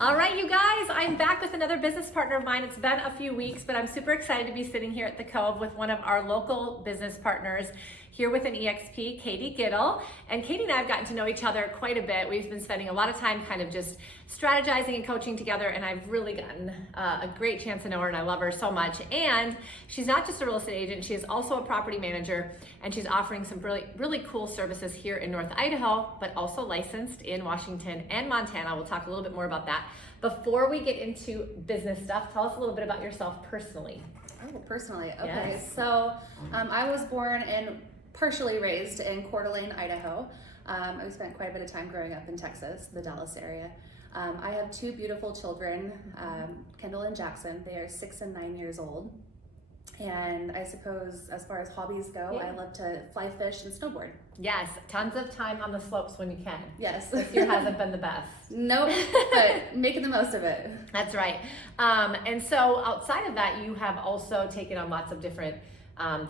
All right, you guys, I'm back with another business partner of mine. It's been a few weeks, but I'm super excited to be sitting here at the Cove with one of our local business partners here with an EXP, Kadee Gittel. And Kadee and I have gotten to know each other quite a bit. We've been spending a lot of time kind of just strategizing and coaching together, and I've really gotten a great chance to know her, and I love her so much. And she's not just a real estate agent, she is also a property manager, and she's offering some really cool services here in North Idaho, but also licensed in Washington and Montana. We'll talk a little bit more about that. Before we get into business stuff, tell us a little bit about yourself personally. Oh, personally, okay. Yes. So I was born and partially raised in Coeur d'Alene, Idaho. I spent quite a bit of time growing up in Texas, the Dallas area. I have two beautiful children, Kendall and Jackson. They are 6 and 9 years old. And I suppose as far as hobbies go, I love to fly fish and snowboard. Yes, tons of time on the slopes when you can. Yes. This year hasn't been the best. Nope, but making the most of it. That's right. And so outside of that, you have also taken on lots of different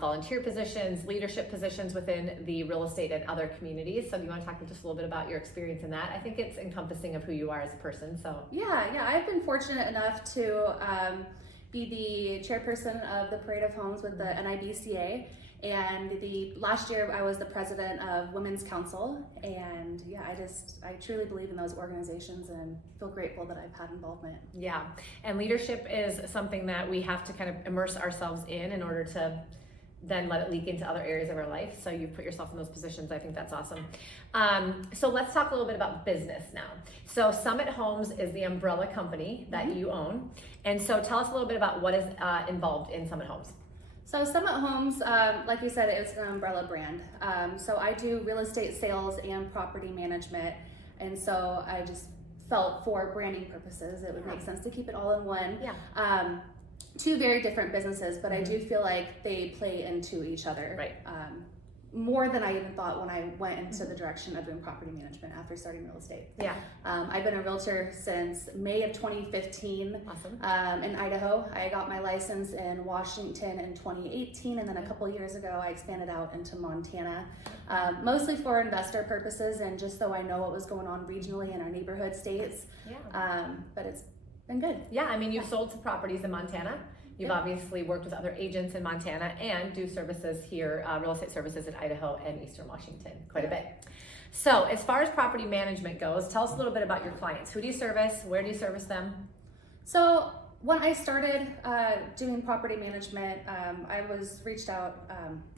volunteer positions, leadership positions within the real estate and other communities. So do you want to talk just a little bit about your experience in that? I think it's encompassing of who you are as a person. So Yeah, I've been fortunate enough to be the chairperson of the Parade of Homes with the NIBCA, and last year I was the president of Women's Council, and I truly believe in those organizations and feel grateful that I've had involvement. Yeah, and leadership is something that we have to kind of immerse ourselves in order to then let it leak into other areas of our life. So you put yourself in those positions. I think that's awesome. So let's talk a little bit about business now. So Summit Homes is the umbrella company that you own. And so tell us a little bit about what is involved in Summit Homes. So Summit Homes, like you said, it's an umbrella brand. So I do real estate sales and property management. And so I just felt for branding purposes, it would make sense to keep it all in one. Yeah. Two very different businesses, but I do feel like they play into each other. Right. More than I even thought when I went into the direction of doing property management after starting real estate. Yeah. I've been a realtor since May of 2015. Awesome. In Idaho. I got my license in Washington in 2018, and then a couple years ago I expanded out into Montana, mostly for investor purposes and just so I know what was going on regionally in our neighborhood states. Yeah. But it's been good. Yeah, I mean, you've sold some properties in Montana. You've obviously worked with other agents in Montana and do services here, real estate services in Idaho and Eastern Washington, quite a bit. So as far as property management goes, tell us a little bit about your clients. Who do you service? Where do you service them? So when I started doing property management, I was reached out,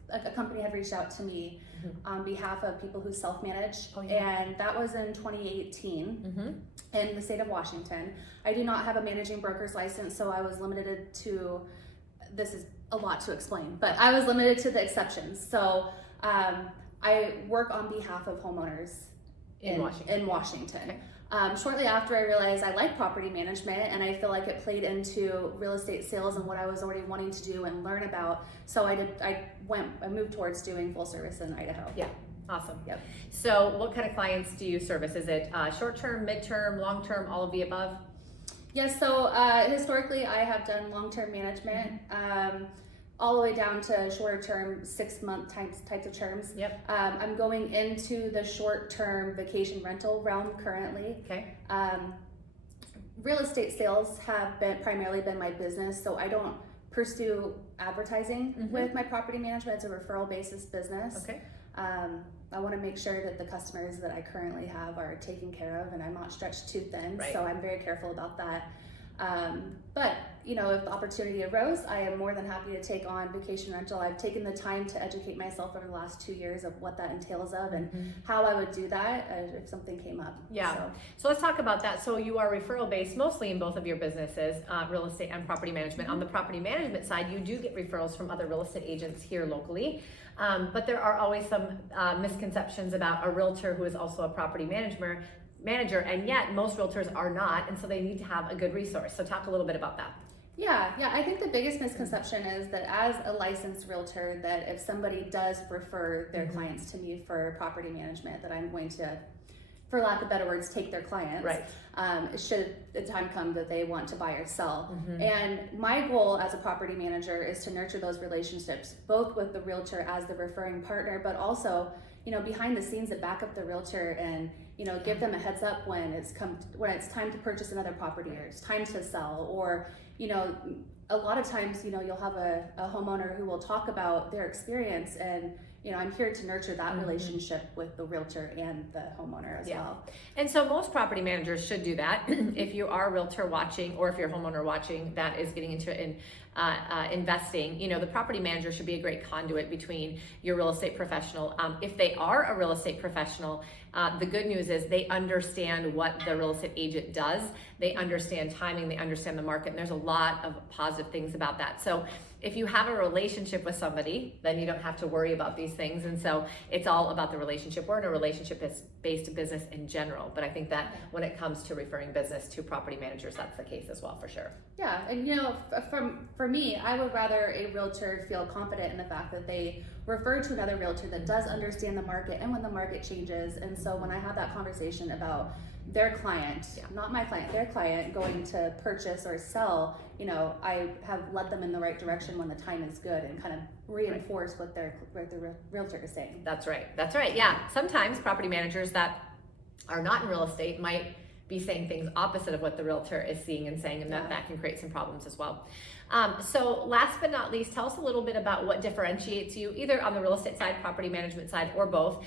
a company had reached out to me on behalf of people who self-manage, and that was in 2018 in the state of Washington. I do not have a managing broker's license, so I was limited to, this is a lot to explain, but I was limited to the exceptions. So I work on behalf of homeowners in Washington. Okay. Shortly after, I realized I like property management, and I feel like it played into real estate sales and what I was already wanting to do and learn about. So I moved towards doing full service in Idaho. Yeah, awesome. Yep. So what kind of clients do you service? Is it short-term, mid-term, long-term, all of the above? Yes, so historically I have done long-term management, all the way down to shorter-term, 6-month types of terms. Yep. I'm going into the short-term vacation rental realm currently. Okay. Real estate sales have primarily been my business, so I don't pursue advertising with my property management. It's a referral basis business. Okay. I want to make sure that the customers that I currently have are taken care of and I'm not stretched too thin. Right. So I'm very careful about that. But you know, if the opportunity arose, I am more than happy to take on vacation rental. I've taken the time to educate myself over the last 2 years of what that entails of and how I would do that if something came up. Yeah. So let's talk about that. So you are referral based mostly in both of your businesses, real estate and property management. On the property management side, you do get referrals from other real estate agents here locally. But there are always some misconceptions about a realtor who is also a property manager, and yet most realtors are not, and so they need to have a good resource. So talk a little bit about that. Yeah, I think the biggest misconception is that as a licensed realtor, that if somebody does refer their clients to me for property management, that I'm going to, for lack of better words, take their clients. Right. Should the time come that they want to buy or sell. And my goal as a property manager is to nurture those relationships, both with the realtor as the referring partner, but also behind the scenes that back up the realtor and, give them a heads up when it's time to purchase another property or it's time to sell, or, a lot of times, you'll have a homeowner who will talk about their experience, and I'm here to nurture that relationship with the realtor and the homeowner as well. And so most property managers should do that. If you are a realtor watching, or if you're a homeowner watching that is getting into investing, the property manager should be a great conduit between your real estate professional. If they are a real estate professional, the good news is they understand what the real estate agent does. They understand timing, they understand the market, and there's a lot of positive things about that. So if you have a relationship with somebody, then you don't have to worry about these things. And so it's all about the relationship. We're in a relationship-based business in general, but I think that when it comes to referring business to property managers, that's the case as well, for sure. Yeah, and for me, I would rather a realtor feel confident in the fact that they refer to another realtor that does understand the market and when the market changes. And so when I have that conversation about their client, not my client, their client going to purchase or sell, I have led them in the right direction when the time is good, and kind of reinforce what the realtor is saying. That's right. Yeah. Sometimes property managers that are not in real estate might be saying things opposite of what the realtor is seeing and saying, and that can create some problems as well. So last but not least, tell us a little bit about what differentiates you, either on the real estate side, property management side, or both,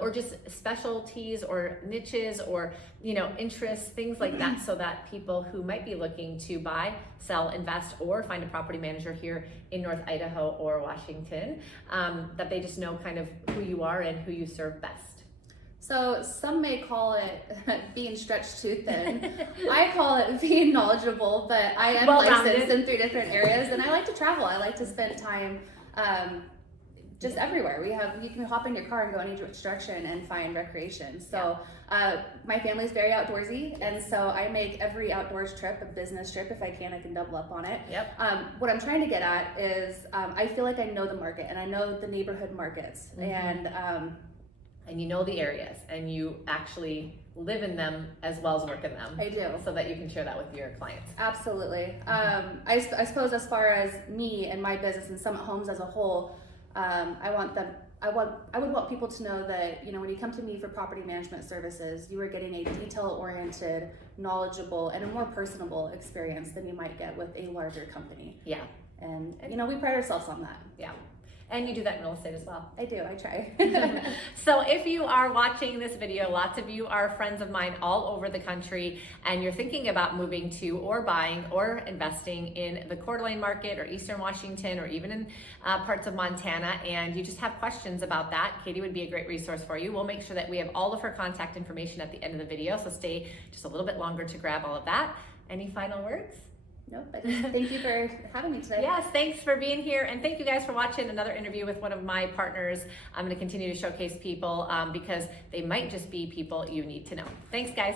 or just specialties or niches or, interests, things like that, so that people who might be looking to buy, sell, invest, or find a property manager here in North Idaho or Washington, that they just know kind of who you are and who you serve best. So some may call it being stretched too thin. I call it being knowledgeable, but I am licensed in 3 different areas, and I like to travel. I like to spend time just everywhere. You can hop in your car and go any direction and find recreation. So my family's very outdoorsy, and so I make every outdoors trip a business trip. If I can double up on it. What I'm trying to get at is I feel like I know the market, and I know the neighborhood markets, and you know the areas, and you actually live in them as well as work in them. I do. So that you can share that with your clients. Absolutely. I suppose as far as me and my business and Summit Homes as a whole, I would want people to know that, when you come to me for property management services, you are getting a detail-oriented, knowledgeable, and a more personable experience than you might get with a larger company. Yeah. And we pride ourselves on that. Yeah. And you do that in real estate as well. I do, I try. So if you are watching this video, lots of you are friends of mine all over the country, and you're thinking about moving to or buying or investing in the Coeur d'Alene market or Eastern Washington or even in parts of Montana, and you just have questions about that, Kadee would be a great resource for you. We'll make sure that we have all of her contact information at the end of the video, so stay just a little bit longer to grab all of that. Any final words? Nope, but thank you for having me today. Yes, thanks for being here, and thank you guys for watching another interview with one of my partners. I'm going to continue to showcase people because they might just be people you need to know. Thanks, guys.